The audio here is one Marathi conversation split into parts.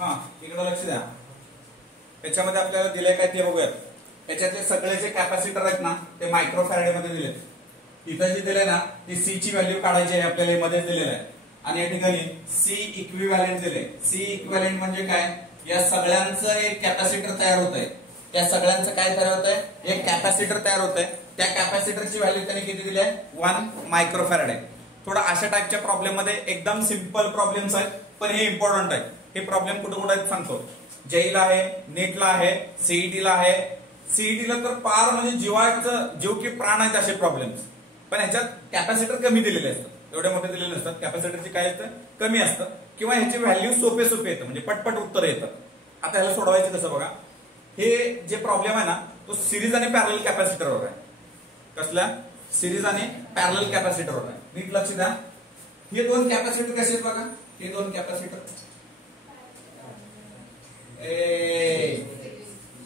हा इकडे लक्ष द्या. याच्यामध्ये आपल्याला दिलंय काय ते बघूयात. याच्यातले सगळे जे कॅपॅसिटर आहेत ना ते मायक्रोफॅरेडे मध्ये दिलेत. इथं जे दिले ना ती सी ची व्हॅल्यू काढायची आहे आपल्याला मध्ये दिलेलं आहे. आणि या ठिकाणी सी इक्विव्हॅलेंट दिले. सी इक्विव्हॅलेंट म्हणजे काय, या सगळ्यांचं एक कॅपॅसिटर तयार होत आहे. त्या सगळ्यांचं काय तयार होत आहे, एक कॅपॅसिटर तयार होत आहे. त्या कॅपॅसिटरची व्हॅल्यू त्याने किती दिली आहे, 1 मायक्रोफॅरेड आहे. थोडा अशा टाइपच्या प्रॉब्लेम मध्ये एकदम सिंपल प्रॉब्लेम्स आहेत पण हे इम्पॉर्टंट आहे. हे प्रॉब्लेम कुठे कुठे आहेत सांगतो. जेईला आहे, नीटला आहे, सीईटीला आहे. सीईटीला तर पार म्हणजे जीवाचं जीव की प्राण आहेत असे प्रॉब्लेम्स. पण ह्याच्यात कॅपॅसिटर कमी दिलेले असतात, एवढे मोठे दिलेले नसतात. कॅपॅसिटरची काय असतं, कमी असतं किंवा ह्याची व्हॅल्यू सोपे येतं म्हणजे पटपट उत्तर येतात. आता ह्याला सोडवायचं कसं बघा. हे जे प्रॉब्लेम आहे ना तो सिरीज आणि पॅरलल कॅपॅसिटरवर आहे. कसल्या, सिरीज आणि पॅरलल कॅपॅसिटरवर आहे. नीट लक्ष द्या. हे दोन कॅपॅसिटर कसे आहेत बघा. हे दोन कॅपॅसिटर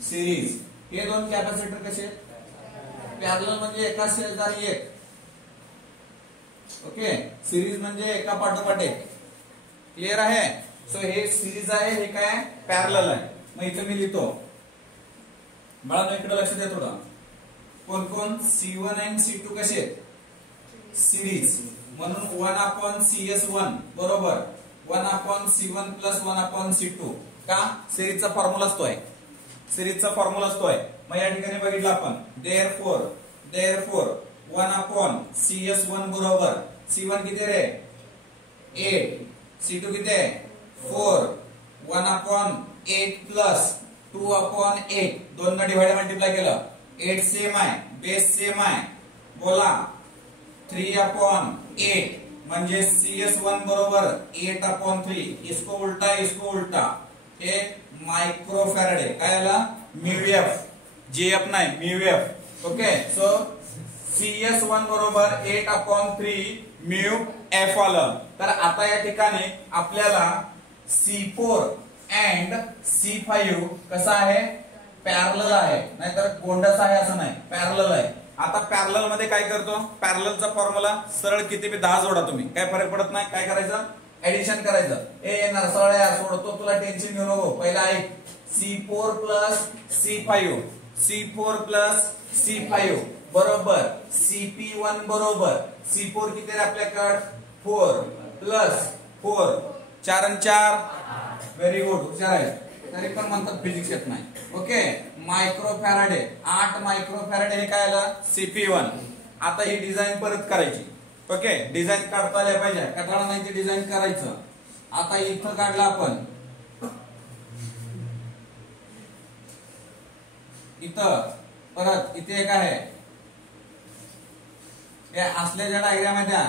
सिरीज, हे दोन कॅपॅसिटर कसे आहेत, पॅरलल म्हणजे एका शेजारी एक. ओके, सिरीज म्हणजे एका पाठोपाठ एक. क्लिअर आहे. सो हे सिरीज आहे, हे काय पॅरलल आहे. मग इथं मी लिहितो बाळांनो, इकडे लक्ष द्या थोडं. कोण कोण, C1 आणि C2 कसे आहेत, सिरीज. म्हणून 1/CS1 बरोबर 1/C1 प्लस 1/C2. का, सिरीजचा फॉर्म्युला असतो आहे. सिरीजचा फॉर्म्युला असतो आहे. मग या ठिकाणी बघितलं आपण देअरफॉर 1/CS1 बरोबर C1 किती रे 8, C2 किती आहे 4, 1/8 प्लस 2/8, 2 ने डिवाइड मल्टिप्लाय केलं 8 सेम आहे, बेस सेम आहे. बोला 3/8 म्हणजे CS1 बरोबर 8/3. इसको उलटा हे मायक्रोफॅरेड आहे. काय आला, म्यूएफ, जीएफ नाही म्यूएफ. ओके, सो CS1 बरोबर 8/3 म्यू एफ आलं. तर आता या ठिकाणी आपल्याला C4 अँड C5 कसा आहे, पॅरलल आहे. नाहीतर गोंडस आहे असं नाही, पॅरलल आहे. आता पॅरलल मध्ये काय करतो, पॅरललचा फॉर्म्युला सरळ किती बी 10 जोडा तुम्ही, काय फरक पडत नाही. काय करायचं, ऍडिशन करायचं. ए नरसळ्या सोडतो, तुला टेन्शन घेऊ नको. पहिला ऐक, C4 plus C5, C4 plus C5 बरोबर CP1 बरोबर C4 किती रे आपल्याकडे 4 प्लस 4, 4 आणि 4 व्हेरी गुड, हुशार आहे. तरी पण म्हणतात फिजिक्स येत नाही. ओके, मायक्रोफॅरेड 8 मायक्रोफॅरेड हे काय आलं CP1. आता ही डिझाईन परत करायची. ओके, डिझाईन काढता आल्या पाहिजे, कटाळा नाही ते डिझाईन करायचं. आता इथं काढलं आपण, इथं परत इथे एक आहे. या असल्याच्या डायग्राम आहे त्या,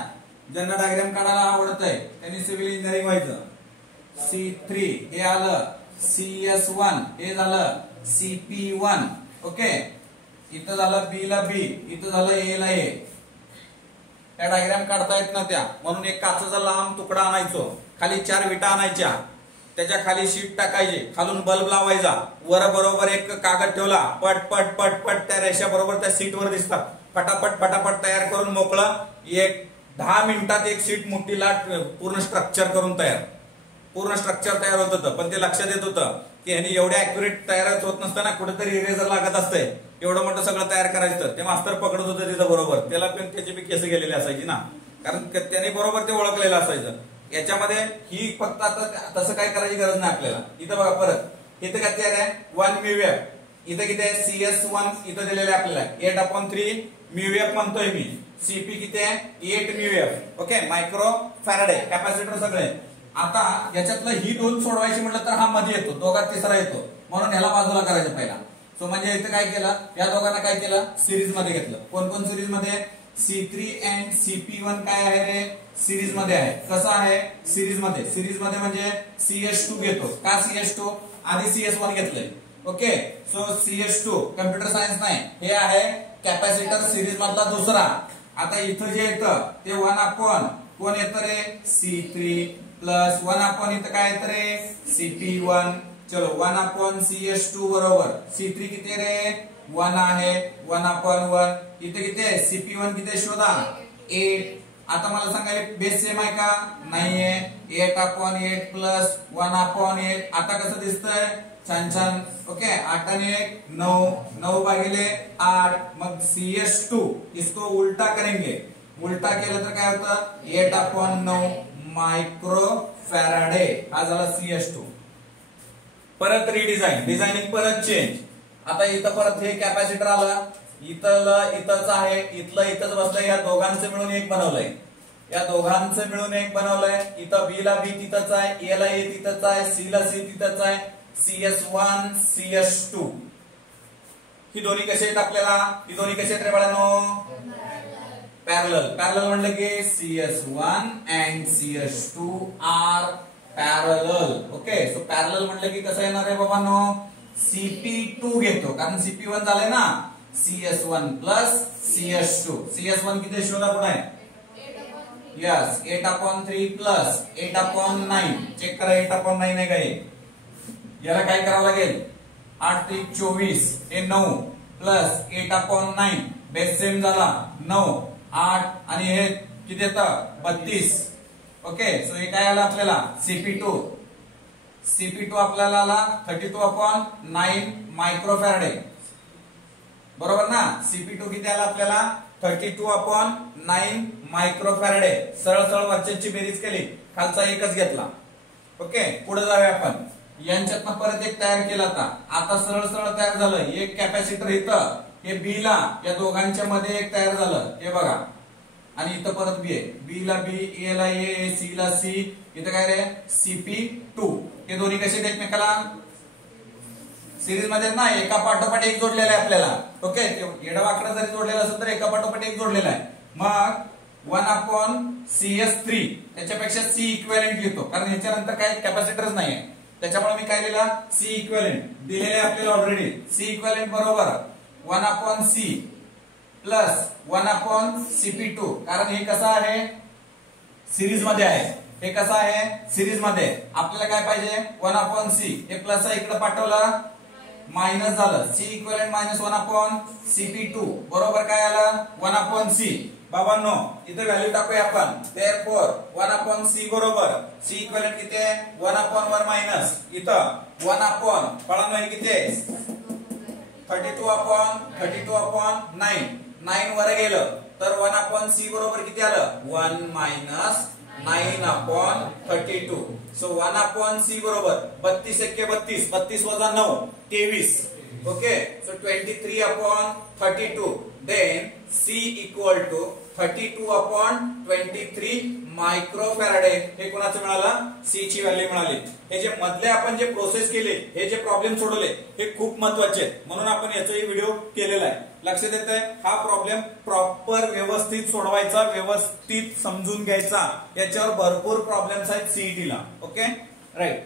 ज्यांना डायग्राम काढायला आवडत आहे त्यांनी सिव्हिल इंजिनिअरिंग व्हायचं. C3 हे आलं, CS1 हे झालं CP1. ओके, इथं झालं B ला B, इथं झालं A ला A. त्या डायग्राम काढता येत ना त्या, म्हणून एक काचेचा लांब तुकडा आणायचो, खाली 4 विटा आणायच्या, त्याच्या खाली शीट टाकायची, खालून बल्ब लावायचा, वर बरोबर एक कागद ठेवला, पट पट पट पट त्या रेषा बरोबर त्या सीट वर दिसतात. फटाफट फटाफट तयार करून मोकळं. एक 10 मिनिटात एक सीट मोठी लाट पूर्ण स्ट्रक्चर करून पूर्ण स्ट्रक्चर तयार होत होतं. पण ते लक्षात येत होतं की ह्यानी एवढ्या अॅक्युरेट तयारच होत नसताना कुठेतरी इरेजर लागत असतंय. एवढं मोठं सगळं तयार करायचं, ते मास्तर पकडत होते तिथं बरोबर. त्याला पण त्याची बी केस गेलेली असायची ना, कारण त्याने बरोबर ते ओळखलेलं असायचं. याच्यामध्ये ही फक्त आता तसं काय करायची गरज नाही आपल्याला. इथं बघा परत, इथं काय तयार आहे 1 म्यूएफ, इथं किती आहे CS1 इथं दिलेलं आहे आपल्याला 8/3 म्यूएफ म्हणतोय मी. CP किती आहे 8 म्यूएफ. ओके, मायक्रो फॅरेडे कॅपॅसिटर सगळे. आता याच्यातलं ही दोन सोडवायची म्हटलं तर हा मध्ये येतो, दोघात तिसरा येतो, म्हणून ह्याला बाजूला करायचं पहिला. सो म्हणजे इथं काय केलं, या दोघांना काय केलं सिरीज मध्ये घेतलं. कोण कोण सिरीज मध्ये, C3 अँड CP1 काय आहे रे सिरीज मध्ये आहे. कसं आहे सिरीज मध्ये, सिरीज मध्ये म्हणजे CS2 घेतो. का CS2, आधी CS1 घेतलंय. Okay, so CS2 computer science नाही, हे आहे कॅपॅसिटर सिरीज मधला दुसरा. आता इथं जे येतं ते 1/, कोण येतं रे C3 प्लस 1/, इथं काय येतं रे CP1. चलो 1/CS2 बरोबर C3 किती रे 1 आहे, 1/1. इथे किती आहे CP1 किती शोधा 8 आता मला सांगा बेस सेम आहे का? नाहीये. 8/8 प्लस 1/8 आता कसं दिसतंय? छान छान. ओके 8 आणि 1 9, 9 भागिले 8. मग CS2 इसको उल्टा करेंगे. उल्टा केलं तर काय होतं? 8/9 मायक्रो फॅराडे हा झाला CS2. परत रिडिझाईन, डिझायनिंग परत चेंज. आता इथं परत हे कॅपॅसिटर आलं, इथंच आहे, इथलं इथंच बसलंय. या दोघांचं मिळून एक बनवलंय, या दोघांचं मिळून एक बनवलंय. इथं बी ला बी तिथंच आहे, ए ला ए तिथंच आहे, सी ला सी तिथंच आहे. CS1 CS2 ही दोन्ही कशी आहेत आपल्याला? ही दोन्ही कशी आहेत रे बाळांनो? पॅरलल. पॅरलल म्हणलं की CS1 and CS2 are parallel. Okay so parallel म्हणलं की कसं येणार आहे बाबांनो? CP2 घेतो कारण CP1 झालंय ना. CS1 plus CS2. CS1 किती शोधा कुठे आहे? Yes 8/3 plus 8/9. चेक करा 8/9 आहे काय? याला काय करावं लागेल? 8 3 24 हे 9 प्लस 8/9 बेस सेम झाला 9 8 आणि हे किती येतं? 32. ओके सो हे काय आलं आपल्याला? CP2. CP2 आपल्याला आला 32/9 मायक्रोफॅराडे. बरोबर ना? CP2 किती आला आपल्याला? 32/9 मायक्रोफॅराडे. सरळ सरळ वरची बेरीज केली, खालचा एकच घेतला. ओके पुढे जाऊया आपण. यांच्यातनं परत एक तयार केला आता सरळ सरळ तयार झालं. एक कॅपॅसिटर इथं, हे बी ला, या दोघांच्या मध्ये एक तयार झालं हे बघा. आणि इथं परत बी आहे, बी ला बी, ए ला ए, सी ला सी. इथं काय रे? CP2. हे दोन्ही कसे आहेत एकमेकाला? सिरीज मध्ये ना, एका पाठोपाठ एक जोडलेला आहे आपल्याला. ओके येडवाकडं जरी जोडलेला असेल तर एका पाठोपाठ एक जोडलेला आहे. मग 1/CS3 त्याच्यापेक्षा C इक्विव्हॅलेंट घेतो कारण ह्याच्यानंतर काय कॅपॅसिटरच नाहीये. त्याच्यामुळे मी काय लिहिला? C इक्विव्हॅलेंट दिलेले आपल्याला ऑलरेडी. C इक्विव्हॅलेंट बरोबर 1/C प्लस 1/CP2. कारण हे कसं आहे? सिरीज मध्ये आहे. हे कसं आहे? सिरीज मध्ये. आपल्याला काय पाहिजे? 1/C. हे प्लस इकडे पाठवलं मायनस झालं. C इक्विव्हॅलेंट मायनस 1/CP2 बरोबर काय आलं? 1/C. बाबांनो इथे व्हॅल्यू टाकूया आपण. देअरफॉर 1/C बरोबर C इक्विव्हॅलेंट किती आहे? 1/1 मायनस इथं 1/. बाळांनो हे किती आहे? 32/9. 9 वर गेलं तर 1/C बरोबर किती आलं? 1 मायनस 9/32. सो 1/C बरोबर 32 एक्के 32, 32 वजा 9 23. Okay so 23/32. Then C equal to 32/23 microfarad. हे कोणाचं मिळालं? C ची व्हॅल्यू मिळाली. हे जे मधले आपण जे प्रोसेस केले, हे जे प्रॉब्लेम सोडवले हे खूप महत्वाचे आहेत म्हणून आपण याचाही व्हिडिओ केलेला आहे. लक्षात येतंय? हा प्रॉब्लेम प्रॉपर व्यवस्थित सोडवायचा, व्यवस्थित समजून घ्यायचा. याच्यावर भरपूर प्रॉब्लेम्स आहेत CET ला. Okay right.